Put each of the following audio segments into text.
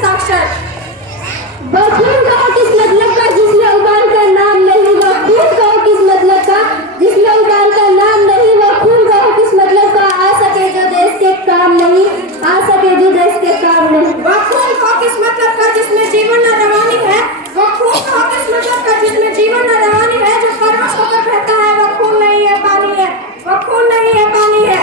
हस्ताक्षर। वह खून कहो किस मतलब का जिसमें उबाल का नाम नहीं, वह खून कहो किस मतलब का जिसमें उबाल का नाम नहीं, वह खून कहो किस मतलब का आ सके जो देश के काम नहीं, आ सके जो देश के काम नहीं। वह खून कहो किस मतलब का जिसमें जीवन न रवानी है, वह खून कहो किस मतलब का जिसमें जीवन न रवानी है, जो परवश होकर बहता है वह खून नहीं है पानी है, वह खून नहीं है पानी है।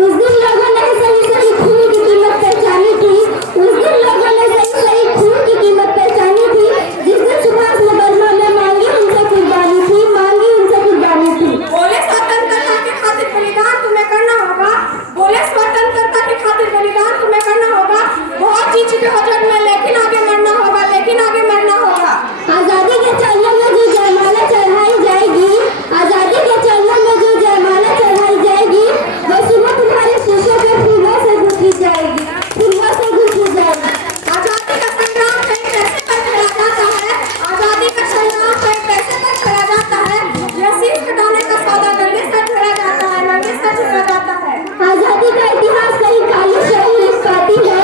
उस दिन लोगों ने सही सही खून की कीमत पहचानी थी, उस दिन लोगों ने सही सही खून की कीमत पहचानी थी, जिस दिन सुभाष ने बर्मा में मांगी उनसे कुर्बानी थी, मांगी उनसे कुर्बानी थी। बोले स्वतंत्रता के खातिर बलिदान तुम्हें करना होगा, बोले स्वतंत्रता के खातिर बलिदान तुम्हें करना होगा, बहुत जी चुके हो जग में लेकिन आगे मरना होगा, लेकिन आगे मरना होगा। आजादी के चरणों में जो जयमाला चढ़ाई जाएगी, आजादी के चरणों में जो जयमाला चढ़ाई जाएगी, वह सुबह तुम्हारे शीशे पे फूलों से गुथी जाएगी, फूलों से गुथी जाएगी। आजादी का संग्राम कई पैसे पर खेला जाता है, आजादी का संग्राम कई पैसे पर खेला जाता है, यह शीश कटाने का सौदा नंगे सर खेला जाता है, नंगे सर खेला जाता है। आजादी का इतिहास कई काली शाही लिखवाती है,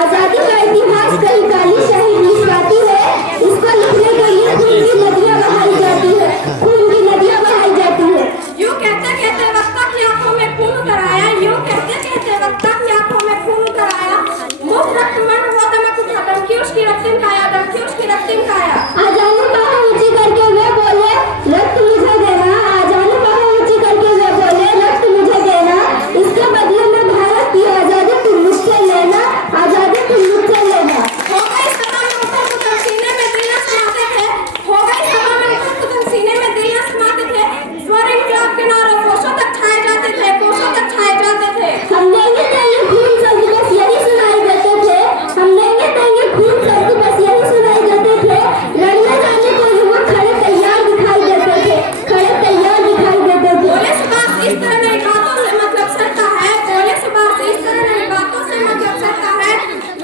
आजादी का इतिहास कई काली शाही लिखवाती है, इसको लिखने के लिए खून की नदियां बहाई जाती है, खून की नदियां बहाई जाती है। यूं कहते कहते वक्ता की आंखों में खून उतर आया, यूं कहते कहते वक्ता की आंखों में खून उतर आया, मुख रक्त मन हुआ दमक उठा, दमकी उसकी रक्तिम काया, दमकी उसकी रक्तिम काया। आजादी बाहों ऊंची करके वे बोले रक्त मुझे देना, आजादी बाहों ऊंची करके वे बोले रक्त मुझे देना, इसके बदले में भारत की आजादी तुम मुझसे लेना, आजादी तुम मुझसे लेना। हो गई सभा में उथल-पुथल सीने में दिल न समाते थे, हो गई सभा में उथल-पुथल सीने में दिल न समाते थे, स्वर इंकलाब के नारे कोसों तक छाए जाते थे, कोसों तक छाए जाते थे। हम देंगे तेंगे खून सब बस यही सुनाई देते थे, हम देंगे तेंगे खून सब बस यही सुनाई देते थे, लड़ने जाने को युवक खड़े तैयार दिखाई देते थे, खड़े तैयार दिखाई देते थे। बोले सुभाष इस तरह नहीं बातों से मतलब सरता है, बोले सुभाष इस तरह नहीं बातों से मतलब सरता है,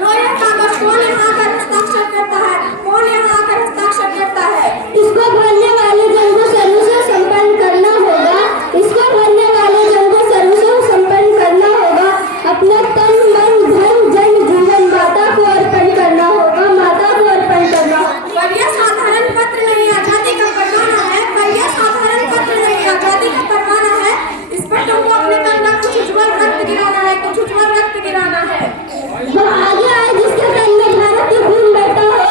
रोया कागज कौन यहाँ आकर हस्ताक्षर करता है, कौन यहाँ आकर हस्ताक्षर करता है। इसको भरने वाले जन को सर्व से संपन्न करना होगा, इसको भरने वाले जन को सर्व से संपन्न करना होगा, अपना तन मन धन जन जीवन माता को अर्पण करना होगा, माता को अर्पण करना होगा। पर यह साधारण पत्र नहीं आजादी का परवाना है, पर यह साधारण पत्र नहीं आजादी का परवाना है, इस पर तुमको अपने तन का कुछ उज्ज्वल रक्त गिराना है, कुछ उज्ज्वल रक्त गिराना है। वह आगे आए जिसके तन में भारत की खून बहता हो,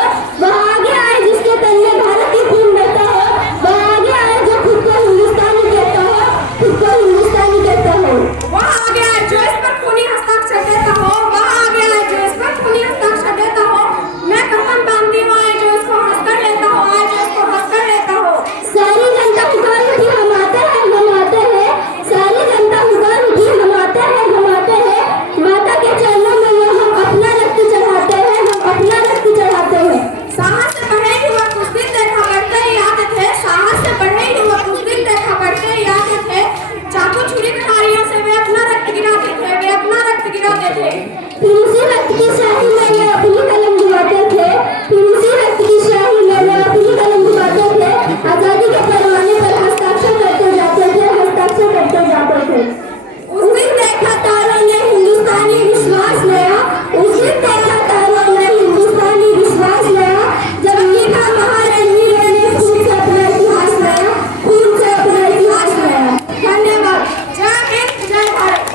वह आगे आए जिसके तन में भारत की खून बहता हो, वह आगे आए जो खुद को हिंदुस्तानी कहता हो, खुद को हिंदुस्तानी कहता हो। वह आगे आए जो इस पर खूनी हस्ताक्षर देता हो, वह आगे आए जो इस पर खूनी हस्ताक्षर देता हो, मैं कफन बांधी हूँ आए जो इसको हंसकर लेता हो, आए जो इसको हंसकर लेता हो। सारी जनता पुकार उठी हम आते हैं, हम आते हैं, सारी जनता पुकार उठी हम आते हैं, हम आते हैं, माता के चरणों में वो हम अपना रक्त चढ़ाते हैं, हम अपना रक्त चढ़ाते हैं। साहस से बढ़े युवक उस दिन देखा करते ही आते थे, साहस से बढ़े युवक उस दिन देखा करते ही आते थे, चाकू छुरी कटारियों से वे अपना रक्त गिराते थे, वे अपना रक्त गिराते थे। फिर उसी रक्त की शाही में वे अपनी कलम डुबाते थे, फिर उसी रक्त की शाही में वे अपनी कलम डुबाते थे, आजादी के परवाने पर हस्ताक्षर करते जाते थे, हस्ताक्षर करते जाते थे। उस दिन देखा तारों ने हिंदुस्तानी विश्वास नया, उस दिन देखा तारों ने हिंदुस्तानी विश्वास नया, जब लिखा महारणवीरों ने खून से अपना इतिहास नया, खून से अपना इतिहास नया। धन्यवाद। जय हिंद, जय भारत।